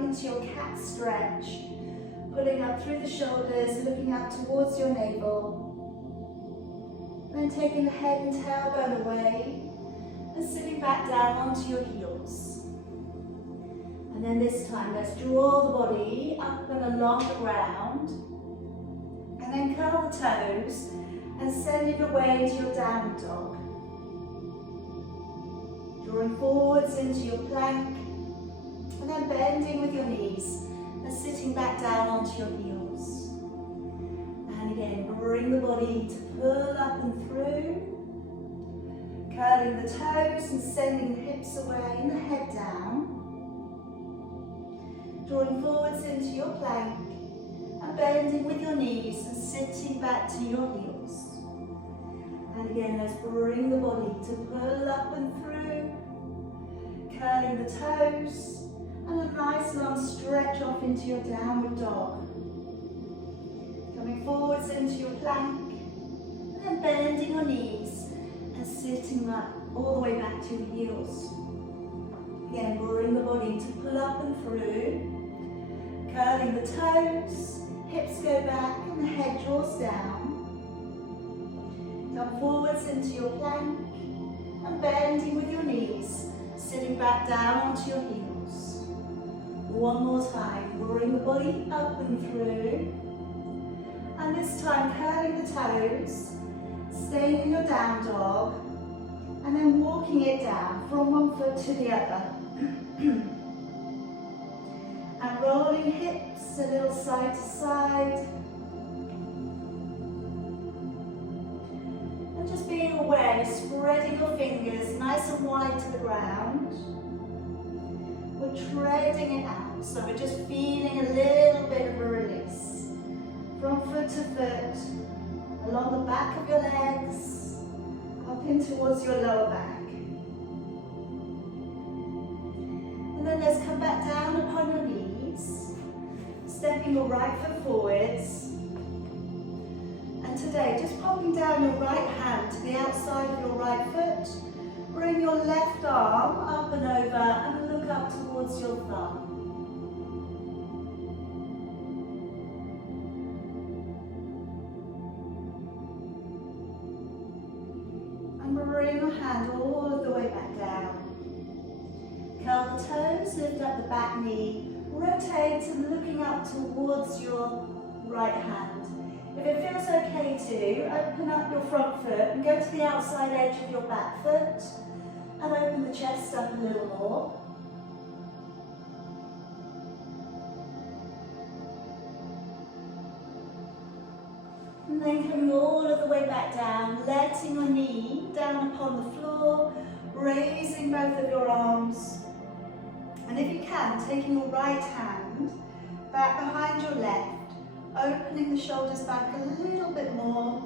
up into your cat stretch. Pulling up through the shoulders, looking up towards your navel. Then taking the head and tailbone away and sitting back down onto your heels. And then this time, let's draw the body up and along the ground. And then curl the toes and send it away to your downward dog. Drawing forwards into your plank. And then bending with your knees and sitting back down onto your heels. And again, bring the body to pull up and through. Curling the toes and sending the hips away and the head down. Drawing forwards into your plank and bending with your knees and sitting back to your heels. And again, let's bring the body to pull up and through. Curling the toes and a nice long stretch off into your downward dog. Coming forwards into your plank and then bending your knees and sitting up all the way back to your heels. Again, bring the body to pull up and through. Curling the toes, hips go back and the head draws down. Come forwards into your plank and bending with your knees, sitting back down onto your heels. One more time, bring the body up and through. And this time, curling the toes, staying in your down dog, and then walking it down from one foot to the other. And rolling hips a little side to side. And just being aware, spreading your fingers nice and wide to the ground. We're treading it out, so we're just feeling a little bit of a release. From foot to foot, along the back of your legs, up in towards your lower back. And then let's come back down upon your knees, stepping your right foot forwards. And today, just popping down your right hand to the outside of your right foot. Bring your left arm up and over and look up towards your thumb. And bring your hand all of the way back down. Curl the toes, lift up the back knee, rotate and looking up towards your right hand. If it feels okay to, open up your front foot and go to the outside edge of your back foot and open the chest up a little more. And then coming all of the way back down, letting your knee down upon the floor, raising both of your arms. And if you can, taking your right hand back behind your left, opening the shoulders back a little bit more.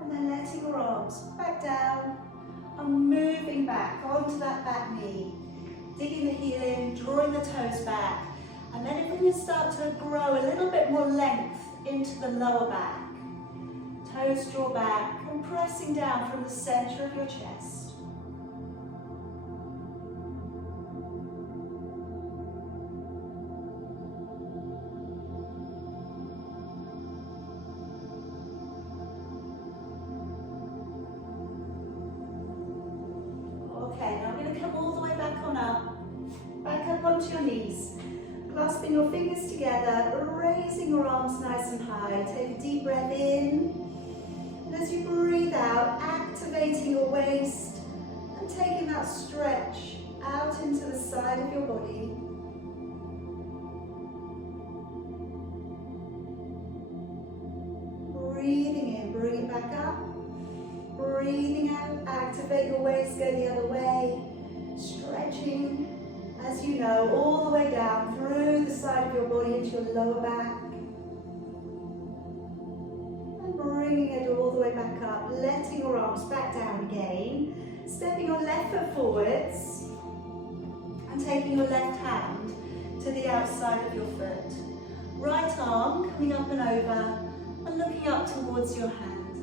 And then letting your arms back down and moving back onto that back knee. Digging the heel in, drawing the toes back. And then if we can start to grow a little bit more length into the lower back. Toes draw back and pressing down from the center of your chest. Okay, now I'm going to come all the way back on up. Back up onto your knees. Clasping your fingers together, raising your arms nice and high. Take a deep breath in. And as you breathe out, activating your waist and taking that stretch out into the side of your body. Breathing in, bring it back up. Breathing out, activate your waist, go the other way. Stretching, as you know, all the way down through the side of your body into your lower back. And bringing it all the way back up, letting your arms back down again. Stepping your left foot forwards and taking your left hand to the outside of your foot. Right arm coming up and over and looking up towards your hand.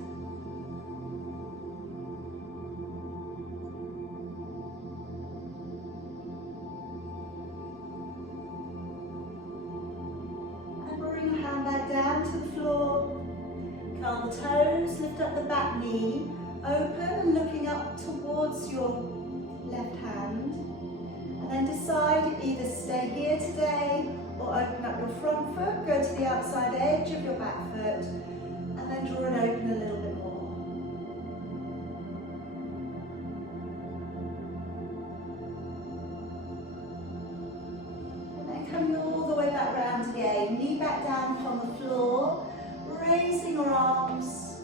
And bring your hand back down to the floor. Curl the toes, lift up the back knee, open and looking up towards your left hand. And then decide either stay here today or open up your front foot, go to the outside edge of your back foot, and then draw it open a little bit more. And then coming all the way back round again, knee back down upon the floor, raising your arms,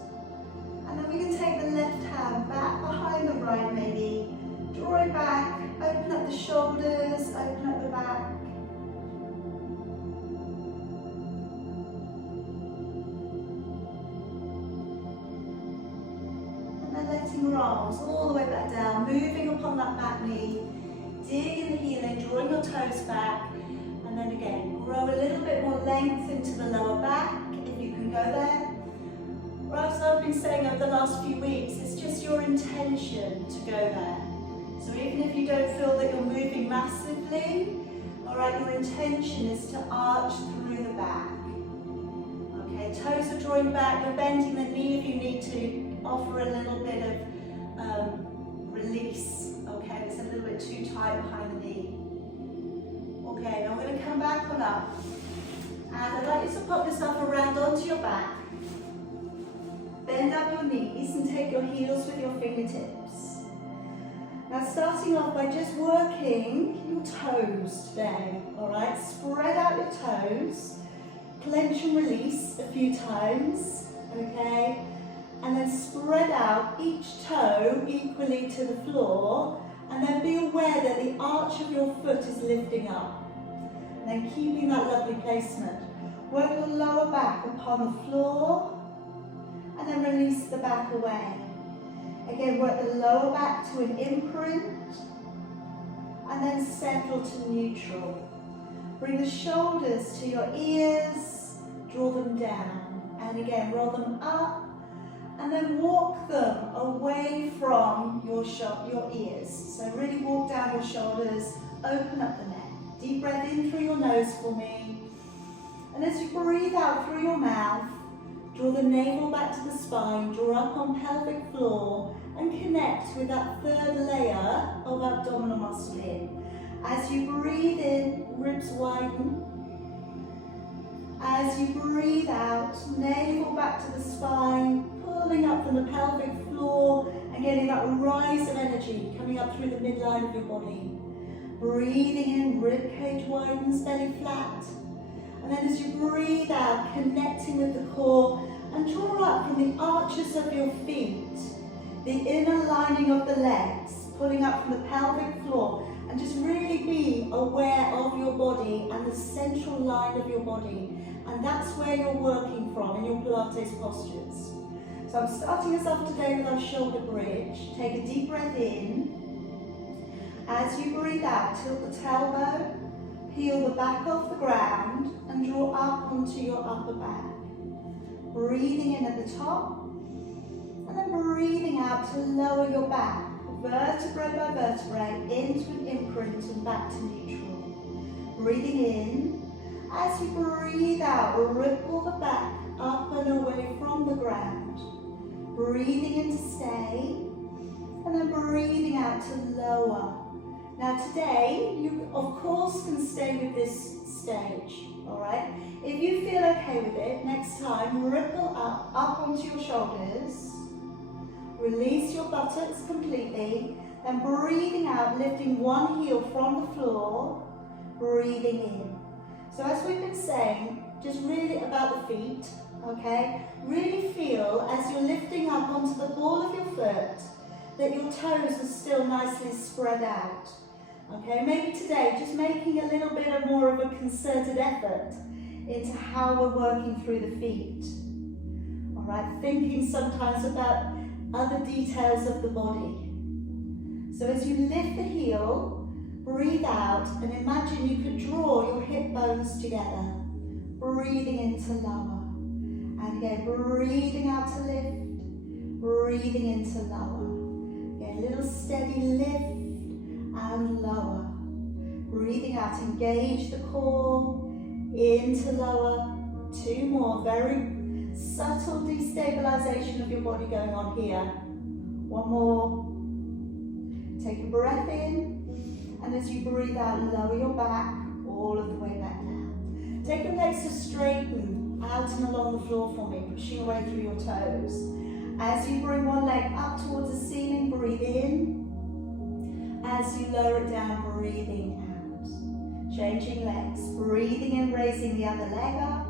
and then we can take the left hand back behind the right maybe, draw it back, open up the shoulders, open up the back. And then letting your arms all the way back down, moving upon that back knee, digging the heel in, drawing your toes back, and then again, grow a little bit more length into the lower back, if you can go there. Or as I've been saying over the last few weeks, it's just your intention to go there. So even if you don't feel that you're moving massively, all right, your intention is to arch through the back. Okay, toes are drawing back, you're bending the knee if you need to offer a little bit of release. Okay, it's a little bit too tight behind the knee. Okay, now we're going to come back on up. And I'd like you to pop yourself around onto your back. Bend up your knees and take your heels with your fingertips. Now starting off by just working your toes today, alright? Spread out your toes, clench and release a few times, okay? And then spread out each toe equally to the floor, and then be aware that the arch of your foot is lifting up. And then keeping that lovely placement. Work your lower back upon the floor, and then release the back away. Again, work the lower back to an imprint, and then settle to neutral. Bring the shoulders to your ears, draw them down, and again, roll them up, and then walk them away from your ears. So really walk down your shoulders, open up the neck. Deep breath in through your nose for me. And as you breathe out through your mouth, draw the navel back to the spine, draw up on pelvic floor, and connect with that third layer of abdominal muscle in. As you breathe in, ribs widen. As you breathe out, navel back to the spine, pulling up from the pelvic floor and getting that rise of energy coming up through the midline of your body. Breathing in, rib cage widens, belly flat. And then as you breathe out, connecting with the core, and draw up from the arches of your feet, the inner lining of the legs, pulling up from the pelvic floor, and just really be aware of your body and the central line of your body. And that's where you're working from in your Pilates postures. So I'm starting us off today with our shoulder bridge. Take a deep breath in. As you breathe out, tilt the tailbone, peel the back off the ground, and draw up onto your upper back. Breathing in at the top, and then breathing out to lower your back, vertebrae by vertebrae, into an imprint and back to neutral. Breathing in, as you breathe out, ripple the back up and away from the ground. Breathing in to stay, and then breathing out to lower. Now today, you of course can stay with this stage, alright? If you feel okay with it, next time, ripple up onto your shoulders. Release your buttocks completely, then breathing out, lifting one heel from the floor, breathing in. So as we've been saying, just really about the feet, okay? Really feel as you're lifting up onto the ball of your foot that your toes are still nicely spread out. Okay, maybe today just making a little bit more of a concerted effort into how we're working through the feet. All right, thinking sometimes about other details of the body. So as you lift the heel, breathe out and imagine you could draw your hip bones together, breathing into lower. And again, breathing out to lift, breathing into lower. Again, a little steady lift and lower. Breathing out, engage the core, into lower. 2 more, very subtle destabilization of your body going on here. 1 more. Take a breath in, and as you breathe out, lower your back all of the way back down. Take your legs to straighten out and along the floor for me, pushing away through your toes. As you bring one leg up towards the ceiling, breathe in. As you lower it down, breathing out. Changing legs, breathing in, raising the other leg up,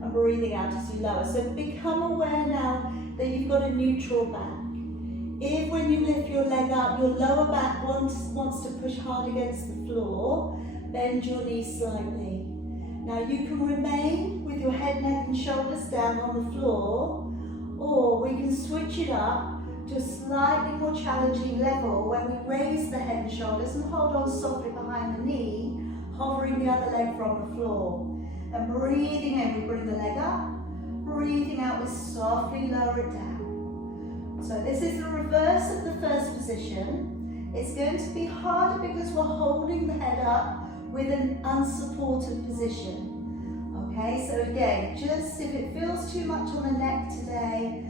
and breathing out as you lower. So become aware now that you've got a neutral back. If when you lift your leg up, your lower back wants to push hard against the floor, bend your knees slightly. Now you can remain with your head, neck and shoulders down on the floor, or we can switch it up to a slightly more challenging level where we raise the head and shoulders and hold on softly behind the knee, hovering the other leg from the floor. And breathing in, we bring the leg up. Breathing out, we softly lower it down. So this is the reverse of the first position. It's going to be harder because we're holding the head up with an unsupported position. Okay, so again, just if it feels too much on the neck today,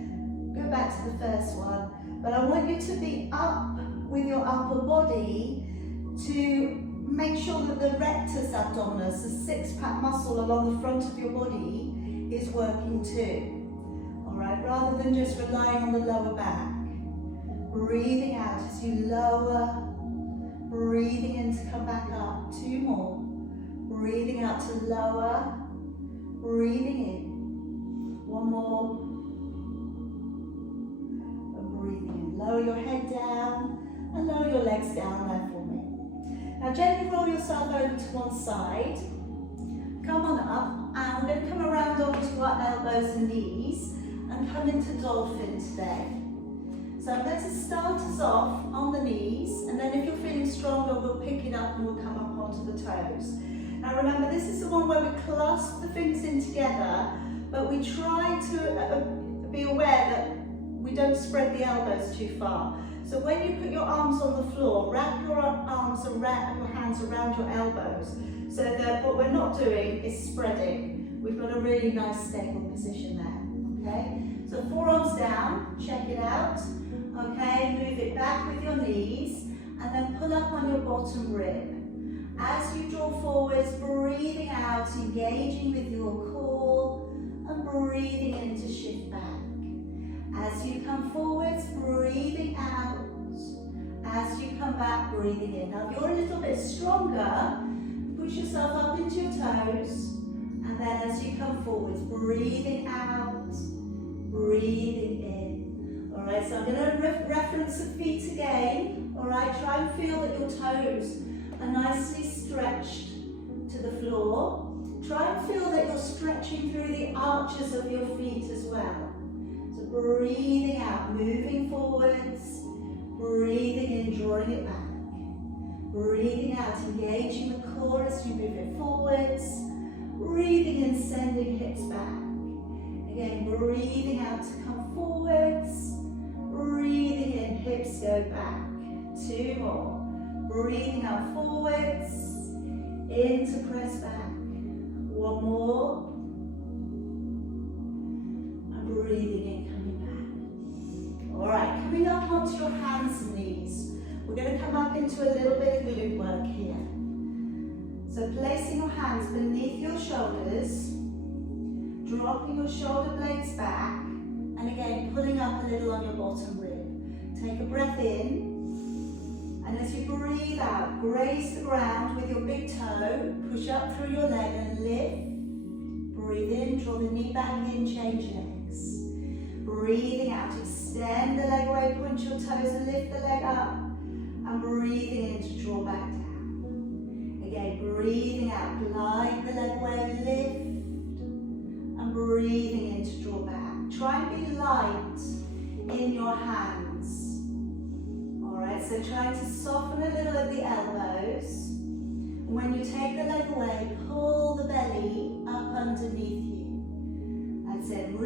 go back to the first one. But I want you to be up with your upper body to make sure that the rectus abdominis, the 6-pack muscle along the front of your body, is working too. Alright, rather than just relying on the lower back. Breathing out as you lower, breathing in to come back up. 2 more. Breathing out to lower, breathing in. 1 more. And breathing in. Lower your head down and lower your legs down there for me. Now gently roll yourself over to one side. Come on up, and we're going to come around onto our elbows and knees and come into Dolphin today. So I'm going to start us off on the knees, and then if you're feeling stronger, we'll pick it up and we'll come up onto the toes. Now remember, this is the one where we clasp the fingers in together, but we try to be aware that we don't spread the elbows too far. So when you put your arms on the floor, wrap your arms around your hands around your elbows, so that what we're not doing is spreading. We've got a really nice stable position there. Okay, so forearms down, check it out. Okay, move it back with your knees, and then pull up on your bottom rib. As you draw forwards, breathing out, engaging with your core, and breathing in to shift back. As you come forwards, breathing out. As you come back, breathing in. Now, if you're a little bit stronger, push yourself up into your toes. And then as you come forwards, breathing out, breathing in. All right, so I'm going to reference the feet again. All right, try and feel that your toes are nicely stretched to the floor. Try and feel that you're stretching through the arches of your feet as well. Breathing out, moving forwards, breathing in, drawing it back. Breathing out, engaging the core as you move it forwards. Breathing in, sending hips back. Again, breathing out to come forwards. Breathing in, hips go back. 2 more. Breathing out forwards, in to press back. 1 more. And breathing in. Alright, coming up onto your hands and knees. We're going to come up into a little bit of glute work here. So placing your hands beneath your shoulders, dropping your shoulder blades back, and again pulling up a little on your bottom rib. Take a breath in, and as you breathe out, graze the ground with your big toe, push up through your leg and lift. Breathe in, draw the knee back in, change legs. Breathing out, extend the leg away, point your toes and lift the leg up. And breathing in to draw back down. Again, breathing out, glide the leg away, lift. And breathing in to draw back. Try and be light in your hands. Alright, so try to soften a little at the elbows. And when you take the leg away, pull the belly up underneath you. That's it.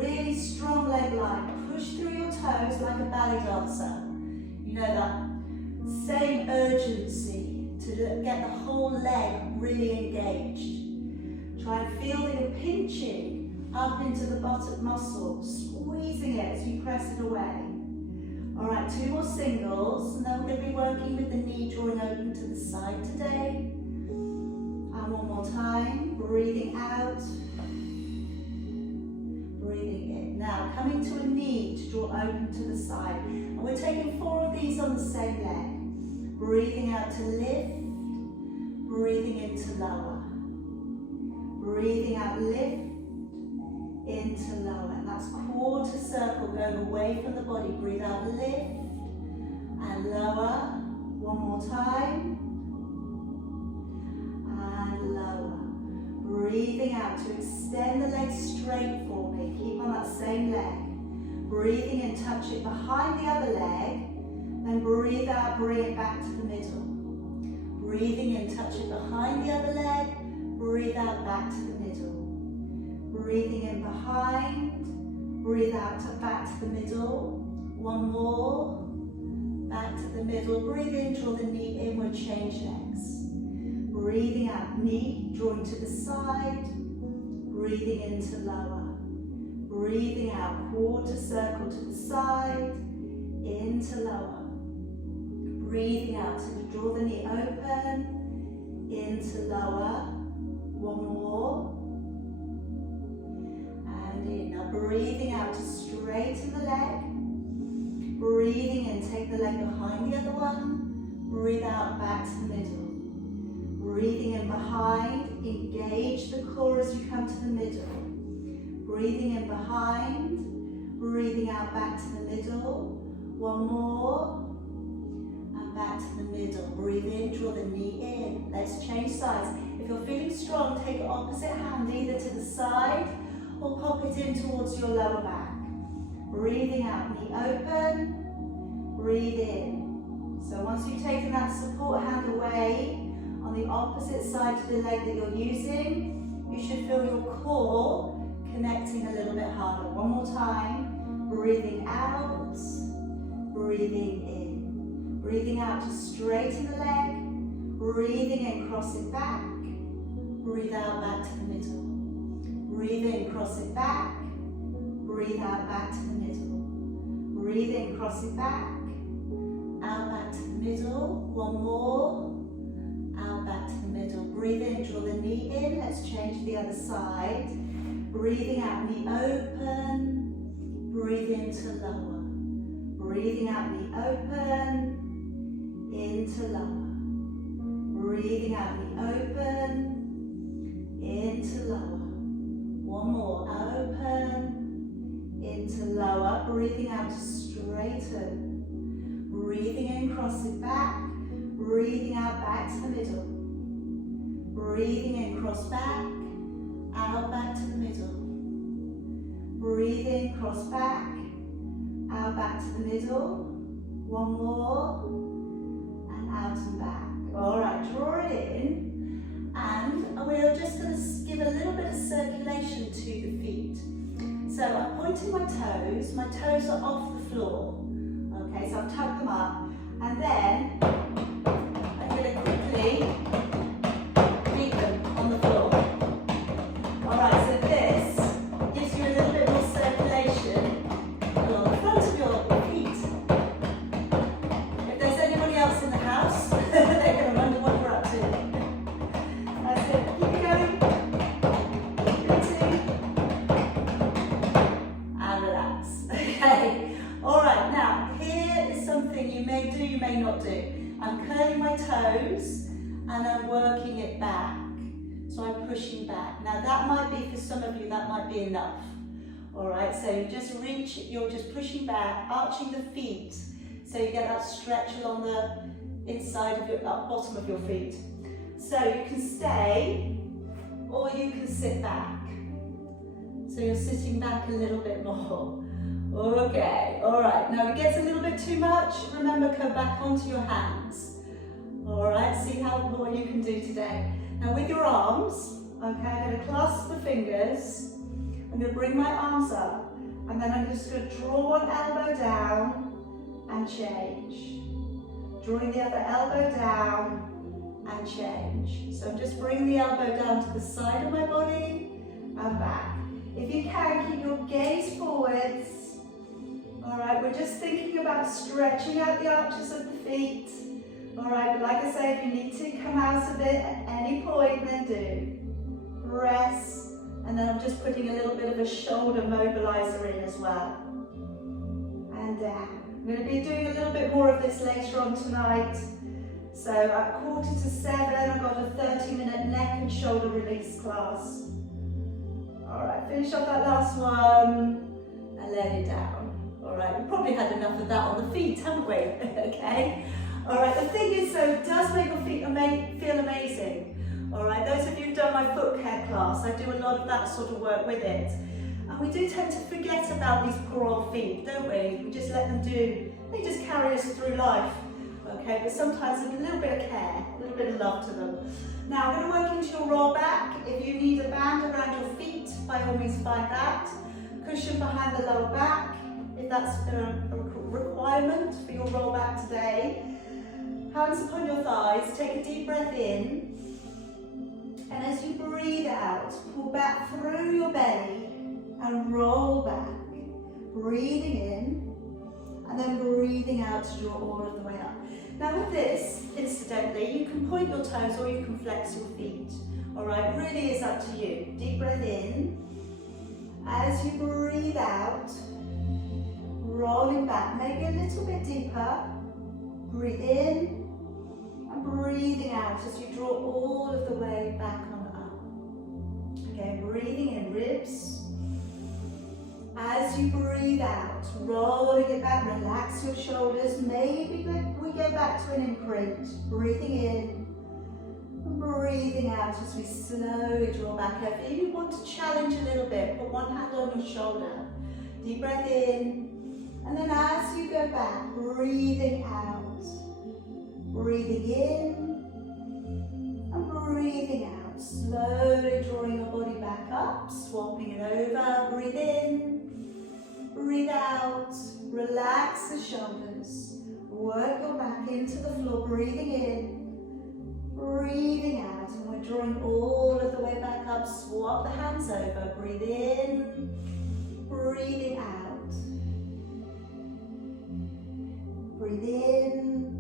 get the whole leg really engaged. Try and feel that you're pinching up into the buttock muscle, squeezing it as you press it away. All right, 2 more singles, and then we're going to be working with the knee drawing open to the side today. And one more time, breathing out, breathing in. Now, coming to a knee to draw open to the side. And we're taking 4 of these on the same leg. Breathing out to lift, breathing into lower. Breathing out, lift, into lower. And that's quarter circle going away from the body. Breathe out, lift, and lower. One more time. And lower. Breathing out to extend the legs straight for me. Keep on that same leg. Breathing in, touch it behind the other leg. Then breathe out, bring it back to the middle. Breathing in, touch it behind the other leg. Breathe out, back to the middle. Breathing in behind. Breathe out to back to the middle. One more. Back to the middle. Breathe in, draw the knee inward, change legs. Breathing out, knee drawing to the side. Breathing into lower. Breathing out, quarter circle to the side. Into lower. Breathing out to draw the knee open. Into lower. One more. And in. Now breathing out to straighten the leg. Breathing in, take the leg behind the other one. Breathe out, back to the middle. Breathing in behind, engage the core as you come to the middle. Breathing in behind, breathing out, back to the middle. One more. And back to the middle. Breathe in, draw the knee in. Let's change sides. If you're feeling strong, take your opposite hand either to the side or pop it in towards your lower back. Breathing out, knee open, breathe in. So once you've taken that support hand away, on the opposite side to the leg that you're using, you should feel your core connecting a little bit harder. One more time, breathing out, breathing in. Breathing out to straighten the leg, breathing in, cross it back, breathe out, back to the middle. Breathe in, cross it back, breathe out, back to the middle. Breathe in, cross it back, out, back to the middle. One more, out, back to the middle. Breathe in, draw the knee in. Let's change the other side. Breathing out, knee open. Breathe into lower. Breathing out, knee open. Into lower. Breathing out, knee open. Into lower. One more, open. Into lower, breathing out to straighten. Breathing in, cross it back. Breathing out, back to the middle. Breathing in, cross back. Out, back to the middle. Breathe in, cross back. Out, back to the middle. One more. And out and back. All right, draw it in. And we're just going to give a little bit of circulation to the feet. So I'm pointing my toes are off the floor. Okay, so I've tucked them up. And then I'm going to quickly beat them on the floor. Alright, so this gives you a little bit more circulation along the front of your feet. If there's anybody else in the house, they're going to wonder what we're up to. That's it. Keep it going. And relax. Okay. Alright, now here is something you may do, you may not do. I'm curling my toes and I'm working it back. So I'm pushing back. Now that might be, for some of you, that might be enough. Alright, so you just reach, you're just pushing back, arching the feet. So you get that stretch along the inside of your, bottom of your feet. So you can stay or you can sit back. So you're sitting back a little bit more. Okay, alright. Now if it gets a little bit too much, remember, come back onto your hands. Alright, see what you can do today. Now with your arms, okay, I'm going to clasp the fingers. I'm going to bring my arms up. And then I'm just going to draw one elbow down and change. Drawing the other elbow down and So I'm just bringing the elbow down to the side of my body and back. If you can, keep your gaze forwards. All right, we're just thinking about stretching out the arches of the feet. All right, but like I say, if you need to come out of it at any point, then do. Rest, and then I'm just putting a little bit of a shoulder mobilizer in as well. And down. I'm going to be doing a little bit more of this later on tonight. So at 6:45, I've got a 30-minute neck and shoulder release class. All right, finish off that last one and let it down. All right, we've probably had enough of that on the feet, haven't we? Okay. All right, the thing is though, it does make your feet feel amazing. All right, those of you who've done my foot care class, I do a lot of that sort of work with it. And we do tend to forget about these poor old feet, don't we? We just let them do, they just carry us through life. Okay, but sometimes a little bit of care, a little bit of love to them. Now, I'm going to work into your roll back. If you need a band around your feet, by all means find that. Cushion behind the lower back, if that's a requirement for your roll back today. Hands upon your thighs, take a deep breath in. And as you breathe out, pull back through your belly and roll back. Breathing in, and then breathing out to draw all of the way up. Now with this, incidentally, you can point your toes or you can flex your feet. All right, really is up to you. Deep breath in. As you breathe out, rolling back, maybe a little bit deeper. Breathe in and breathing out as you draw all of the way back on up. Okay, breathing in, ribs. As you breathe out, rolling it back, relax your shoulders. Maybe we go back to an imprint. Breathing in and breathing out as we slowly draw back. If you want to challenge a little bit, put one hand on your shoulder. Deep breath in. And then as you go back, breathing out. Breathing in and breathing out. Slowly drawing your body back up, swapping it over. Breathe in. Breathe out, relax the shoulders, work your back into the floor, breathing in, breathing out, and we're drawing all of the way back up, swap the hands over, breathe in, breathing out, breathe in,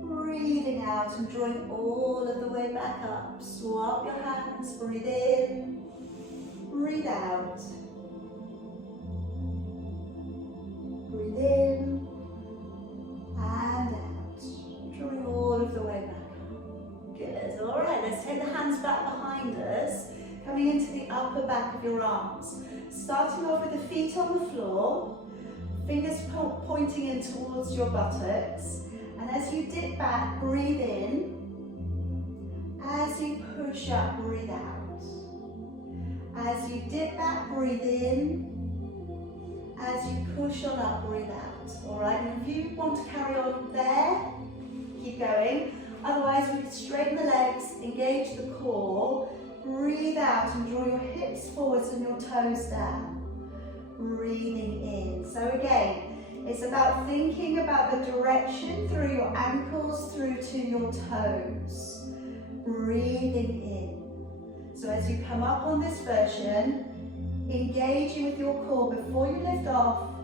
breathing out, and drawing all of the way back up, swap your hands, breathe in, breathe out. Breathe in and out, drawing all of the way back up. Good, all right, let's take the hands back behind us, coming into the upper back of your arms. Starting off with the feet on the floor, fingers pointing in towards your buttocks. And as you dip back, breathe in. As you push up, breathe out. As you dip back, breathe in. As you push on up, breathe out. All right, and if you want to carry on there, keep going. Otherwise, we can straighten the legs, engage the core, breathe out and draw your hips forwards and your toes down. Breathing in. So again, it's about thinking about the direction through your ankles through to your toes. Breathing in. So as you come up on this version, engaging with your core before you lift off,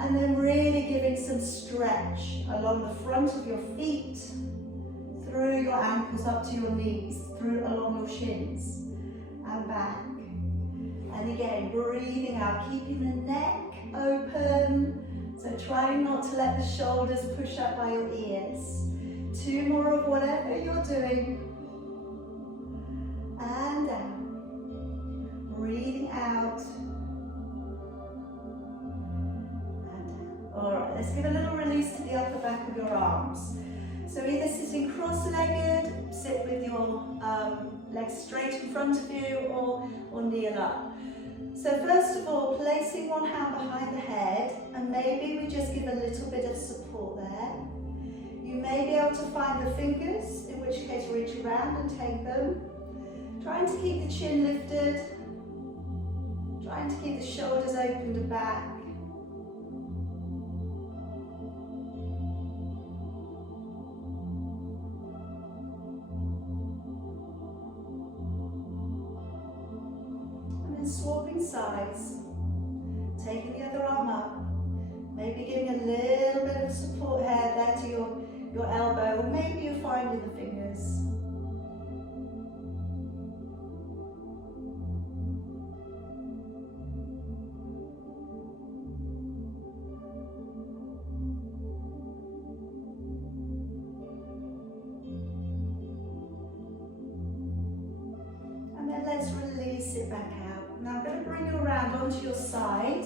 and then really giving some stretch along the front of your feet, through your ankles up to your knees, through along your shins, and back. And again, breathing out, keeping the neck open, so trying not to let the shoulders push up by your ears. Two more of whatever you're doing, and down. Breathing out and down. All right, let's give a little release to the upper back of your arms. So either sitting cross-legged, sit with your legs straight in front of you, or kneel up. So first of all, placing one hand behind the head, and maybe we just give a little bit of support there. You may be able to find the fingers, in which case reach around and take them. Trying to keep the chin lifted. Trying to keep the shoulders opened and back. and swapping sides. Taking the other arm up, maybe giving a little bit of support here there to your elbow, or maybe you're finding the fingers. And then let's release it back out. Now I'm going to bring you around onto your side.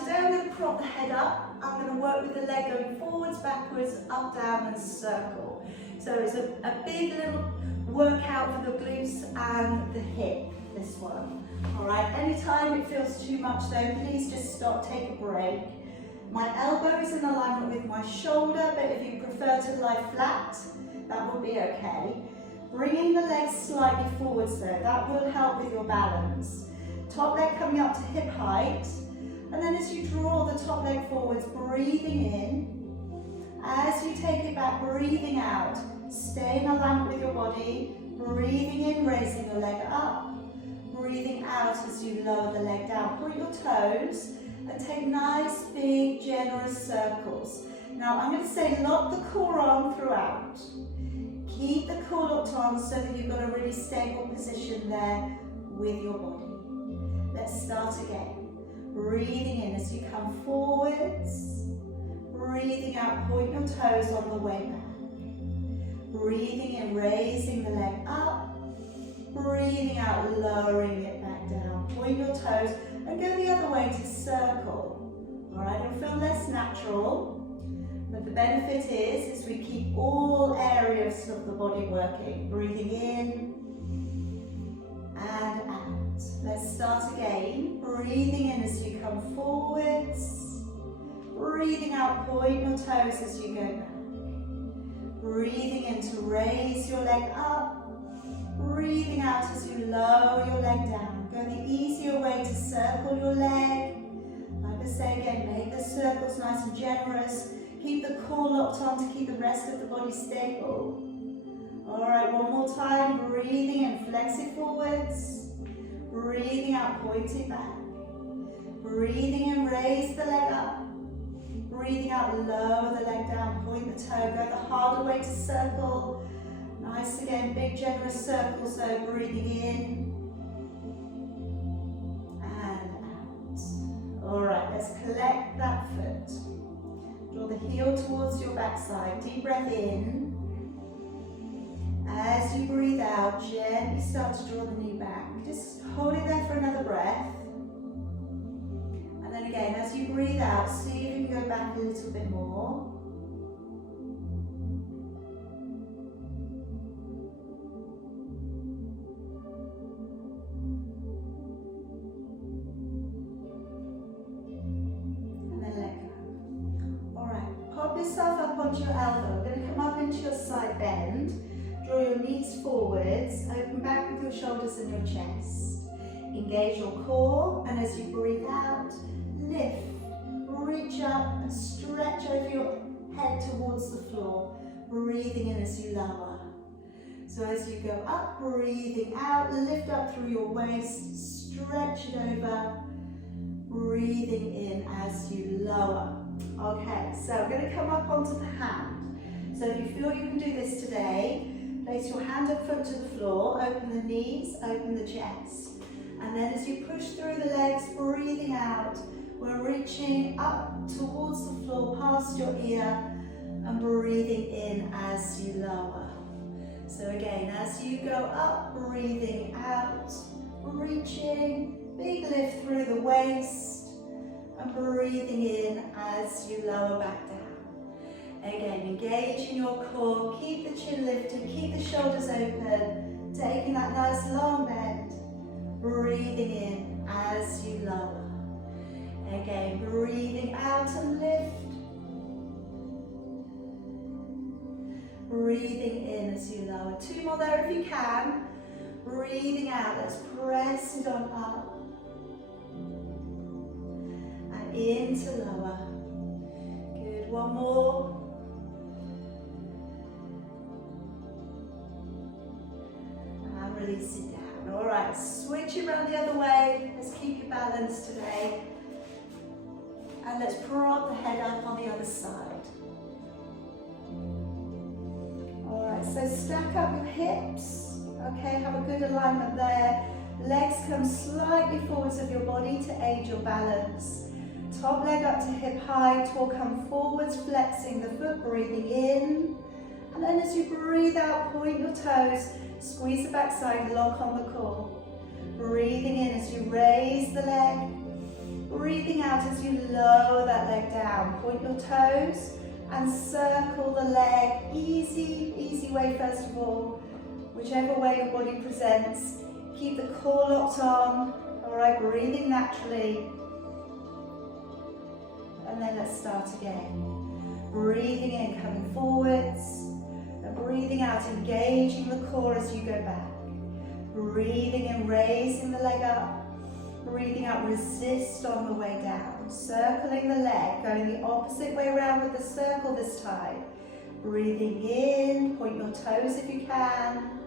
Today I'm going to prop the head up. I'm going to work with the leg going forwards, backwards, up, down and circle. So it's a big little workout for the glutes and the hip, this one. Alright, anytime it feels too much though, please just stop, take a break. My elbow is in alignment with my shoulder, but if you prefer to lie flat, that will be okay. Bringing the legs slightly forwards though, that will help with your balance. Top leg coming up to hip height. And then as you draw the top leg forwards, breathing in. As you take it back, breathing out. Stay in alignment with your body. Breathing in, raising your leg up. Breathing out as you lower the leg down. Point your toes and take nice, big, generous circles. Now I'm going to say lock the core on throughout. Keep the core locked on so that you've got a really stable position there with your body. Let's start again. Breathing in as you come forwards. Breathing out, point your toes on the way back. Breathing in, raising the leg up. Breathing out, lowering it back down. Point your toes and go the other way to circle. Alright, it'll feel less natural, but the benefit is we keep all areas of the body working. Breathing in and out. Let's start again. Breathing in as you come forwards. Breathing out, point your toes as you go back. Breathing in to raise your leg up. Breathing out as you lower your leg down. Go the easier way to circle your leg. Like I say again, make the circles nice and generous. Keep the core locked on to keep the rest of the body stable. Alright, one more time. Breathing in, flex it forwards. Breathing out, point it back. Breathing in, raise the leg up. Breathing out, lower the leg down, point the toe. Go the harder way to circle. Nice again, big generous circles though. Breathing in and out. Alright, let's collect that foot. Draw the heel towards your backside. Deep breath in. As you breathe out, gently start to draw the knee back. Just hold it there for another breath. And then again, as you breathe out, see if you can go back a little bit more. And then let go. Alright, pop yourself up onto your elbow. We're going to come up into your side bend. Draw your knees forwards, open back with your shoulders and your chest. Engage your core, and as you breathe out, lift, reach up and stretch over your head towards the floor. Breathing in as you lower. So as you go up, breathing out, lift up through your waist, stretch it over. Breathing in as you lower. Okay, so we're going to come up onto the hand. So if you feel you can do this today, place your hand and foot to the floor, open the knees, open the chest. And then as you push through the legs, breathing out, we're reaching up towards the floor, past your ear, and breathing in as you lower. So again, as you go up, breathing out, reaching, big lift through the waist, and breathing in as you lower back down. Again, engage in your core, keep the chin lifted, keep the shoulders open, taking that nice long bend, breathing in as you lower. Again, breathing out and lift, breathing in as you lower. Two more there if you can, breathing out, let's press it on up, and into lower. Good, one more. Release it down. All right, switch it around the other way. Let's keep your balance today. And let's prop the head up on the other side. All right, so stack up your hips. Okay, have a good alignment there. Legs come slightly forwards of your body to aid your balance. Top leg up to hip height or come forwards, flexing the foot, breathing in. And then as you breathe out, point your toes, squeeze the backside, lock on the core. Breathing in as you raise the leg. Breathing out as you lower that leg down. Point your toes and circle the leg. Easy, easy way first of all. Whichever way your body presents. Keep the core locked on. All right, breathing naturally. And then let's start again. Breathing in, coming forwards. And breathing out, engaging the core as you go back. Breathing in, raising the leg up. Breathing out, resist on the way down. Circling the leg, going the opposite way around with the circle this time. Breathing in, point your toes if you can.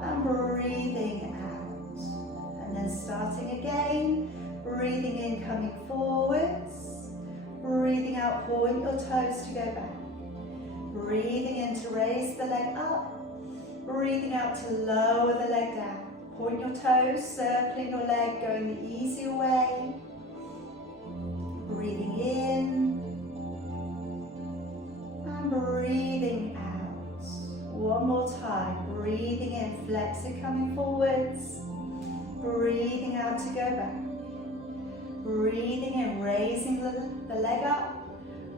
And breathing out. And then starting again. Breathing in, coming forwards. Breathing out, point your toes to go back. Breathing in to raise the leg up. Breathing out to lower the leg down. Point your toes, circling your leg, going the easier way. Breathing in. And breathing out. One more time. Breathing in, flex it coming forwards. Breathing out to go back. Breathing in, raising the leg up.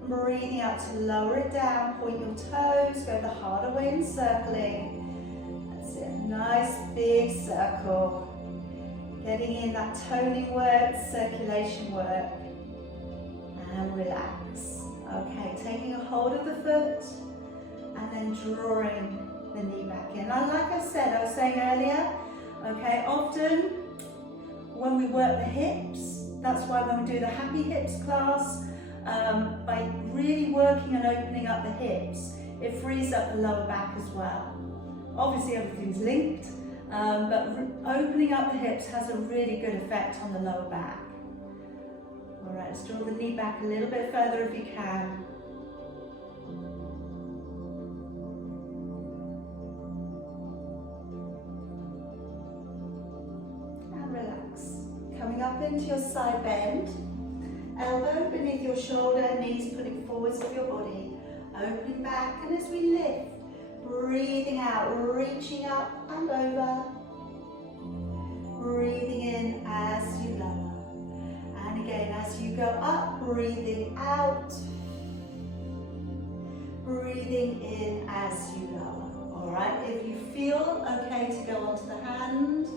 Breathing out to lower it down. Point your toes, go the harder way in circling. That's it, nice big circle. Getting in that toning work, circulation work. And relax. Okay, taking a hold of the foot and then drawing the knee back in. And like I said, I was saying earlier, okay, often when we work the hips, that's why when we do the happy hips class, by really working and opening up the hips, it frees up the lower back as well. Obviously everything's linked, but opening up the hips has a really good effect on the lower back. All right, let's draw the knee back a little bit further if you can. And relax. Coming up into your side bend. Elbow beneath your shoulder, knees pulling forwards of your body. Opening back, and as we lift, breathing out, reaching up and over. Breathing in as you lower. And again, as you go up, breathing out. Breathing in as you lower. All right, if you feel okay to go onto the hand,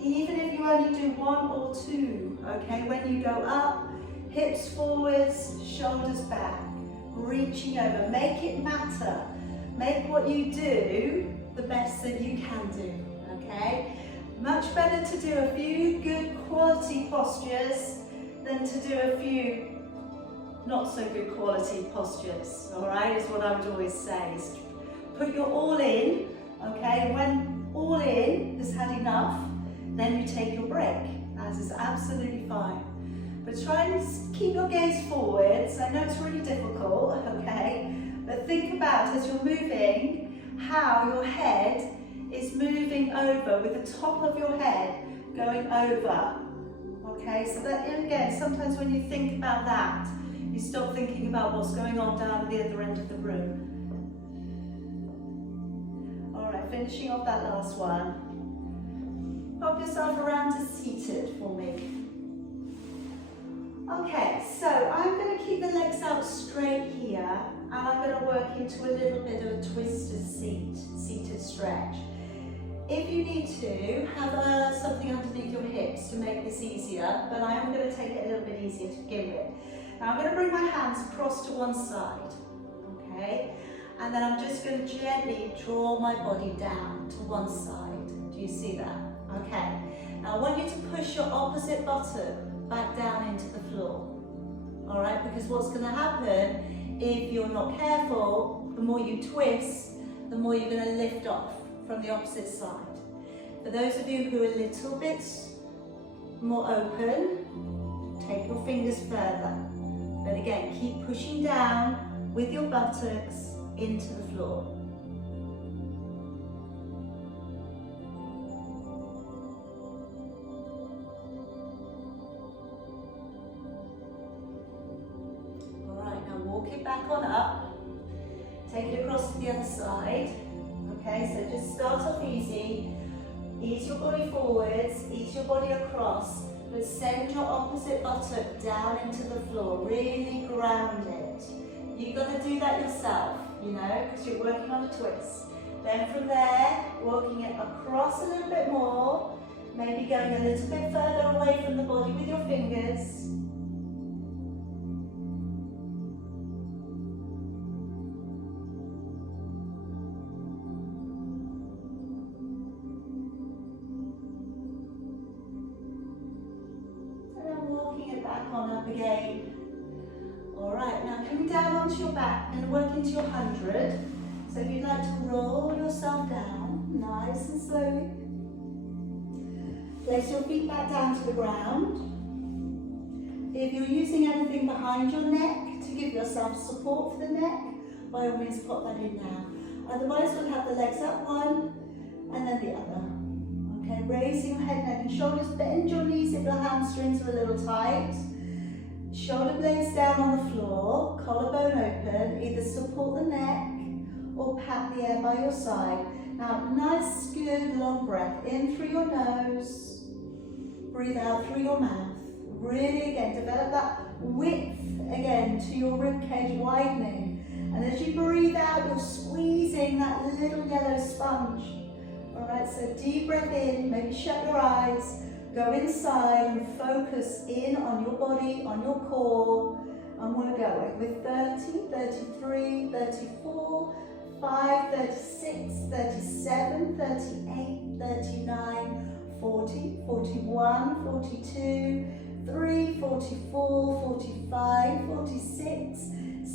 even if you only do one or two, okay, when you go up, hips forwards, shoulders back, reaching over. Make it matter. Make what you do the best that you can do, okay? Much better to do a few good quality postures than to do a few not so good quality postures, all right, is what I would always say. Is put your all in, okay? And when all in has had enough, then you take your break. That is absolutely fine. But try and keep your gaze forwards. I know it's really difficult, okay? But think about, as you're moving, how your head is moving over, with the top of your head going over. Okay, so that, again, sometimes when you think about that, you stop thinking about what's going on down at the other end of the room. All right, finishing off that last one. Pop yourself around to seated for me. Okay, so I'm going to keep the legs out straight here, and I'm going to work into a little bit of a twisted seated stretch. If you need to, have something underneath your hips to make this easier, but I am going to take it a little bit easier to begin with. Now I'm going to bring my hands across to one side, okay? And then I'm just going to gently draw my body down to one side. Do you see that? Okay. Now I want you to push your opposite bottom back down into the floor. All right, because what's going to happen if you're not careful, the more you twist, the more you're going to lift off from the opposite side. For those of you who are a little bit more open, take your fingers further. But again, keep pushing down with your buttocks into the floor. Walk it back on up, take it across to the other side. Okay, so just start off easy, ease your body forwards, ease your body across, but send your opposite buttock down into the floor, really ground it. You've got to do that yourself, you know, because you're working on a twist. Then from there, walking it across a little bit more, maybe going a little bit further away from the body with your fingers. On up again. Alright, now coming down onto your back and work into your 100. So if you'd like to roll yourself down, nice and slowly. Place your feet back down to the ground. If you're using anything behind your neck to give yourself support for the neck, by all means pop that in now. Otherwise we'll have the legs up one and then the other. Okay, raising your head, neck and shoulders, bend your knees if your hamstrings are a little tight. Shoulder blades down on the floor, collarbone open, either support the neck or pat the air by your side. Now, nice, good, long breath in through your nose, breathe out through your mouth. Really, again, develop that width again to your ribcage widening. And as you breathe out, you're squeezing that little yellow sponge. All right, so deep breath in, maybe shut your eyes. Go inside and focus in on your body, on your core, and we're going with 30, 33, 34, 5, 36, 37, 38, 39, 40, 41, 42, 3, 44, 45, 46,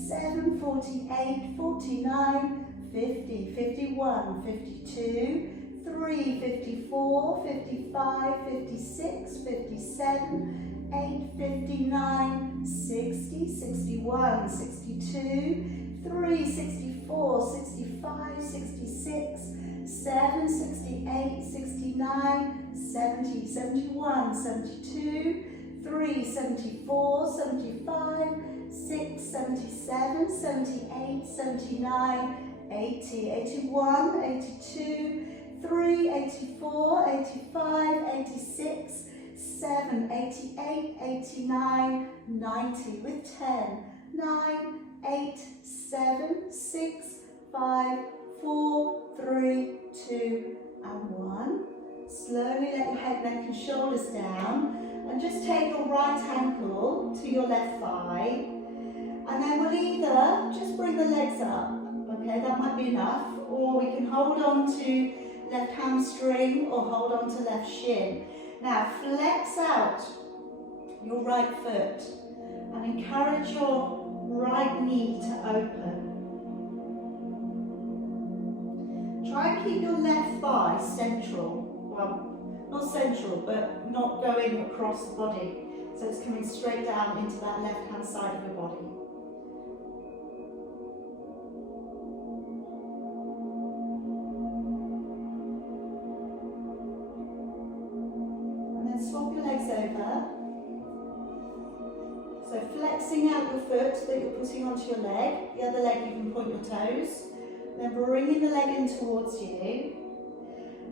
7, 48, 49, 50, 51, 52, 3, 54, 55, 56, 57, 8, 59, 60, 61, 62, 3, 64, 65, 66, 7, 68, 69, 70, 71, 72, 3, 74, 75, 6, 77, 78, 79, 80, 81, 82, 3, 84, 85, 86, 7, 88, 89, 90 with 10, 9, 8, 7, 6, 5, 4, 3, 2 and 1. Slowly let your head, neck and shoulders down and just take your right ankle to your left thigh and then we'll either just bring the legs up, okay, that might be enough, or we can hold on to left hamstring or hold on to left shin. Now flex out your right foot and encourage your right knee to open. Try and keep your left thigh central. Well, not central, but not going across the body. So it's coming straight down into that left hand side of your body. Swap your legs over. So flexing out your foot that you're putting onto your leg. The other leg you can point your toes. Then bringing the leg in towards you.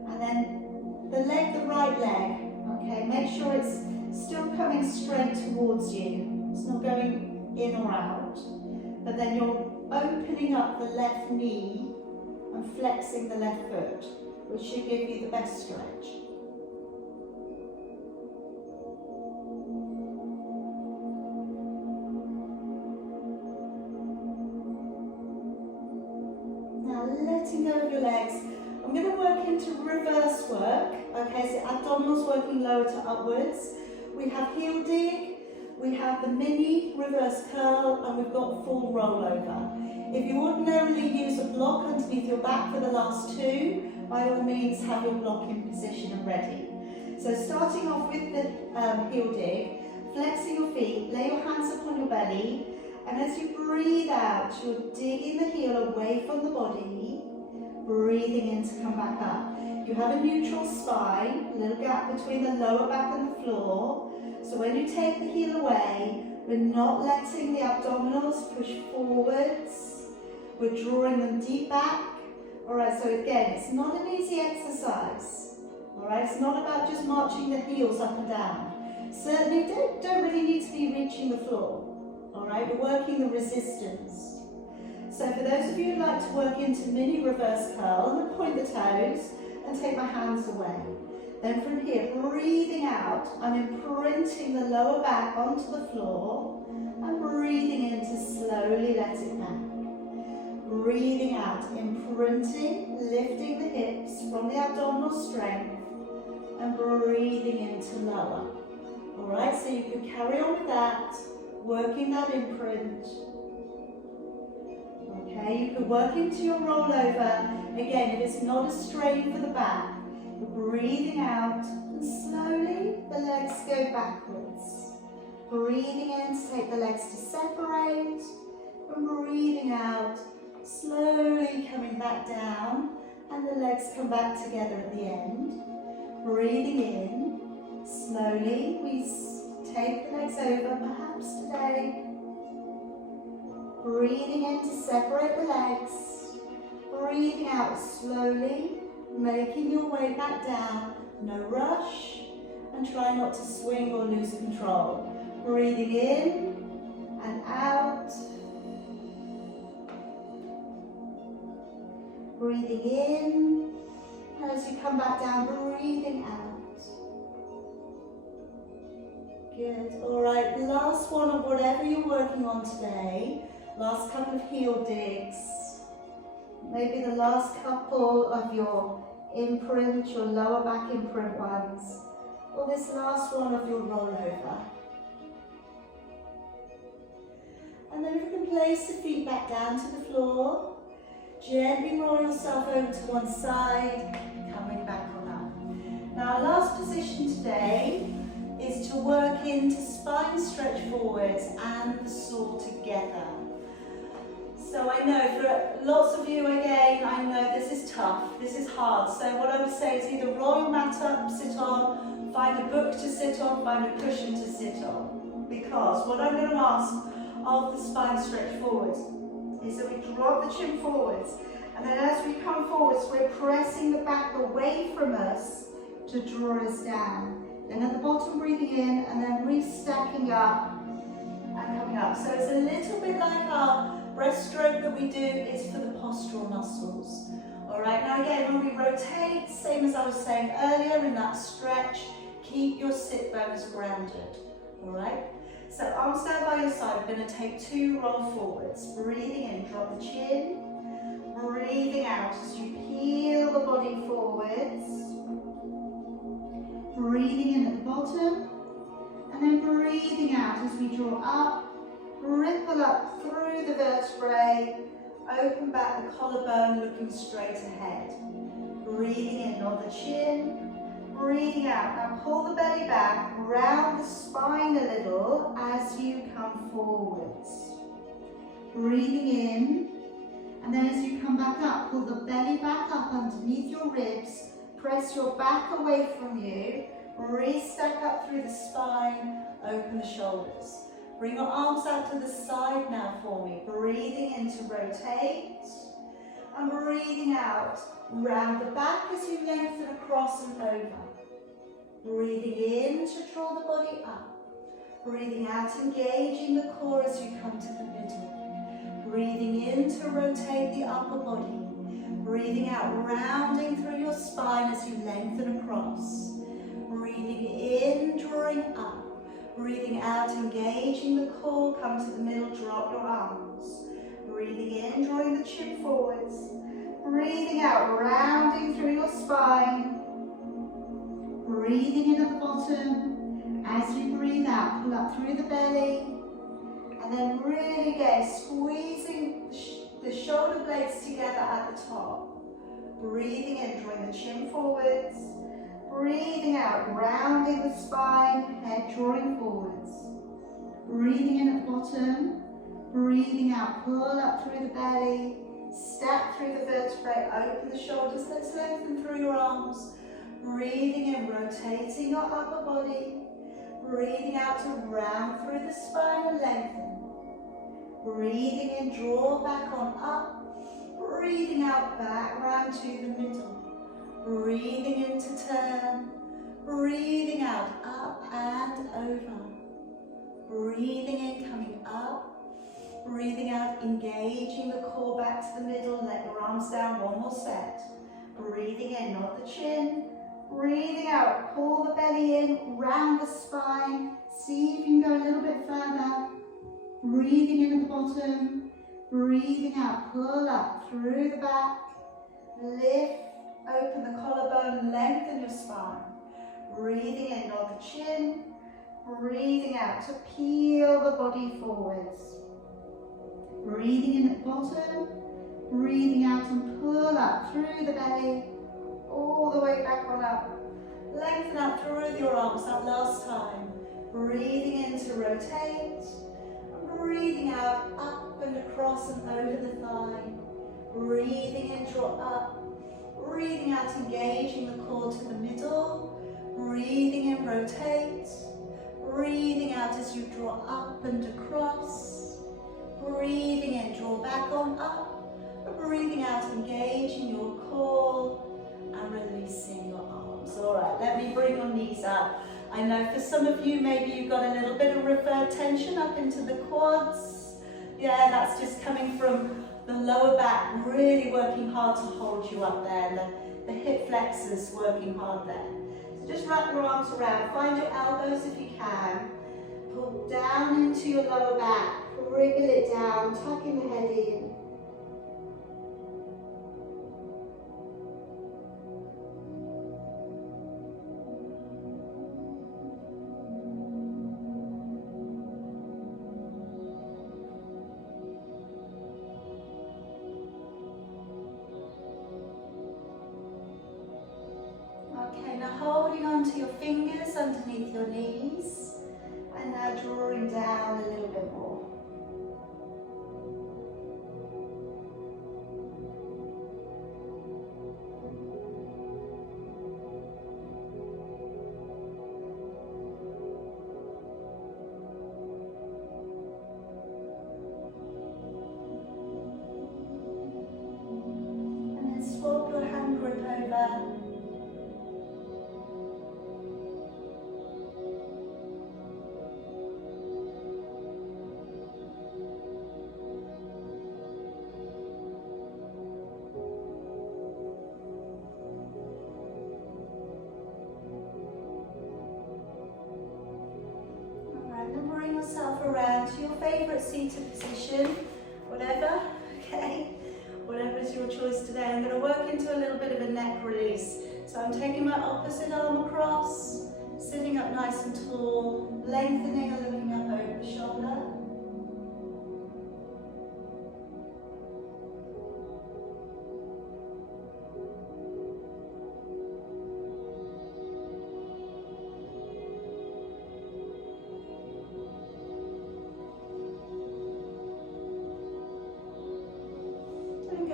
And then the right leg. Okay, make sure it's still coming straight towards you. It's not going in or out. But then you're opening up the left knee and flexing the left foot, which should give you the best stretch. Letting go of your legs. I'm going to work into reverse work. Okay, so abdominals working lower to upwards. We have heel dig, we have the mini reverse curl, and we've got full rollover. If you ordinarily use a block underneath your back for the last two, by all means have your block in position and ready. So starting off with the heel dig, flexing your feet, lay your hands upon your belly, and as you breathe out, you're digging the heel away from the body, breathing in to come back up. You have a neutral spine, a little gap between the lower back and the floor. So when you take the heel away, we're not letting the abdominals push forwards. We're drawing them deep back. Alright, so again, it's not an easy exercise. Alright, it's not about just marching the heels up and down. Certainly don't really need to be reaching the floor. Alright, we're working the resistance. So for those of you who like to work into mini reverse curl, I'm going to point the toes and take my hands away. Then from here, breathing out, I'm imprinting the lower back onto the floor and breathing in to slowly let it back. Breathing out, imprinting, lifting the hips from the abdominal strength and breathing into lower. Alright, so you can carry on with that, working that imprint. Okay, you can work into your rollover. Again, if it's not a strain for the back, you're breathing out and slowly the legs go backwards. Breathing in to take the legs to separate and breathing out, slowly coming back down and the legs come back together at the end. Breathing in, slowly we take the legs over, perhaps today. Breathing in to separate the legs. Breathing out slowly, making your way back down. No rush, and try not to swing or lose control. Breathing in and out. Breathing in, and as you come back down, breathing out. Good. All right, last one of whatever you're working on today. Last couple of heel digs. Maybe the last couple of your imprint, your lower back imprint ones. Or this last one of your rollover. And then you can place the feet back down to the floor. Gently roll yourself over to one side, coming back on up. Now our last position today is to work into spine stretch forwards and the saw together. So I know for lots of you again, I know this is tough, this is hard. So what I would say is either roll your mat up, sit on, find a book to sit on, find a cushion to sit on. Because what I'm going to ask of the spine stretch forwards is that we drop the chin forwards. And then as we come forwards, we're pressing the back away from us to draw us down. Then at the bottom, breathing in and then restacking up and coming up. So it's a little bit like our breaststroke that we do is for the postural muscles. Alright, now again, when we rotate, same as I was saying earlier in that stretch, keep your sit bones grounded. Alright, so arms down by your side. I'm going to take two roll forwards. Breathing in, drop the chin. Breathing out as you peel the body forwards. Breathing in at the bottom. And then breathing out as we draw up. Ripple up through the vertebrae, open back the collarbone, looking straight ahead. Breathing in on the chin, breathing out. Now pull the belly back, round the spine a little as you come forwards. Breathing in, and then as you come back up, pull the belly back up underneath your ribs, press your back away from you, restack up through the spine, open the shoulders. Bring your arms out to the side now for me. Breathing in to rotate. And breathing out. Round the back as you lengthen across and over. Breathing in to draw the body up. Breathing out, engaging the core as you come to the middle. Breathing in to rotate the upper body. Breathing out, rounding through your spine as you lengthen across. Breathing in, drawing up. Breathing out, engaging the core, come to the middle, drop your arms. Breathing in, drawing the chin forwards. Breathing out, rounding through your spine. Breathing in at the bottom. As you breathe out, pull up through the belly. And then really again, squeezing the shoulder blades together at the top. Breathing in, drawing the chin forwards. Breathing out, rounding the spine, head drawing forwards. Breathing in at the bottom. Breathing out, pull up through the belly. Step through the vertebrae, open the shoulders, let's lengthen through your arms. Breathing in, rotating your upper body. Breathing out to round through the spine and lengthen. Breathing in, draw back on up. Breathing out, back round to the middle. Breathing in to turn. Breathing out, up and over. Breathing in, coming up. Breathing out, engaging the core back to the middle. Let your arms down, one more set. Breathing in, nod the chin. Breathing out, pull the belly in, round the spine. See if you can go a little bit further. Breathing in at the bottom. Breathing out, pull up through the back. Lift, open the collarbone, lengthen your spine. Breathing in, nod the chin. Breathing out to peel the body forwards. Breathing in at the bottom. Breathing out and pull up through the belly. All the way back on up. Lengthen out through your arms that last time. Breathing in to rotate. Breathing out, up and across and over the thigh. Breathing in, draw up. Breathing out, engaging the core to the middle. Breathing in, rotate. Breathing out as you draw up and across. Breathing in, draw back on up. Breathing out, engaging your core and releasing your arms. All right, let me bring your knees up. I know for some of you, maybe you've got a little bit of referred tension up into the quads. Yeah, that's just coming from the lower back, really working hard to hold you up there. The hip flexors working hard there. So just wrap your arms around. Find your elbows if you can. Pull down into your lower back. Wriggle it down, tucking the head in. Okay, now holding onto your fingers underneath your knees and now drawing down a little bit more. And then swap your hand grip over. Around to your favourite seated position, whatever, okay? Whatever is your choice today. I'm going to work into a little bit of a neck release. So I'm taking my opposite arm across, sitting up nice and tall, lengthening and looking up over the shoulder.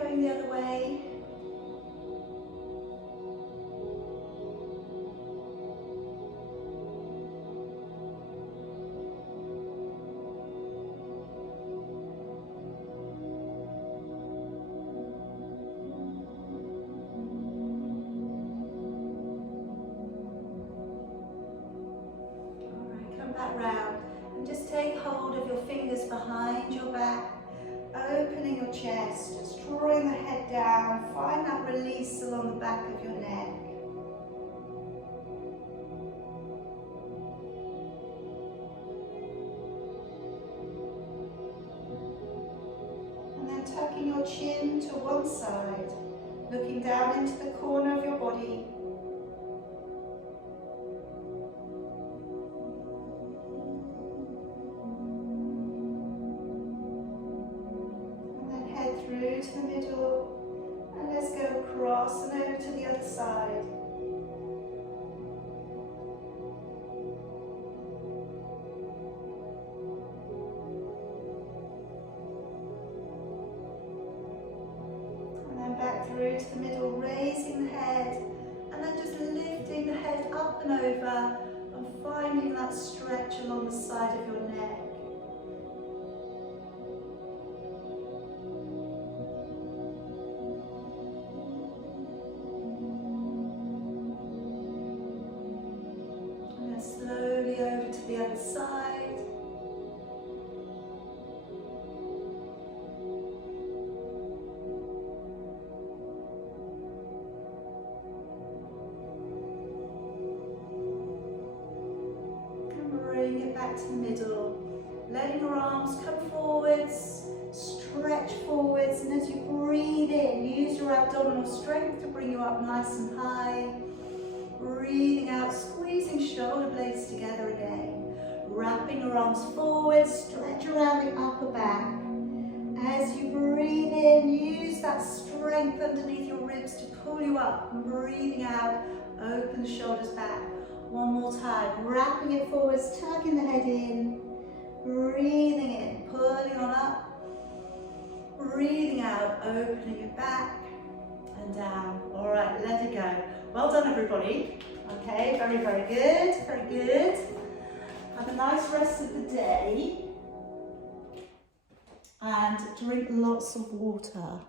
The other way. All right, come back round and just take hold of your fingers behind your back. Opening your chest, just drawing the head down, find that release along the back of your neck. And then tucking your chin to one side, looking down into the corner of your body. side. And then back through to the middle, raising the head, and then just lifting the head up and over, and finding that stretch along the side of your neck. And then slowly over to the other side. Bring it back to the middle, letting your arms come forwards, stretch forwards, and as you breathe in, use your abdominal strength to bring you up nice and high. Breathing out, squeezing shoulder blades together again, wrapping your arms forward, stretch around the upper back. As you breathe in, use that strength underneath your ribs to pull you up, and breathing out, open the shoulders back. One more time, wrapping it forwards, tucking the head in, breathing in, pulling on up, breathing out, opening it back and down. All right, let it go. Well done, everybody. Okay, very, very good, very good. Have a nice rest of the day and drink lots of water.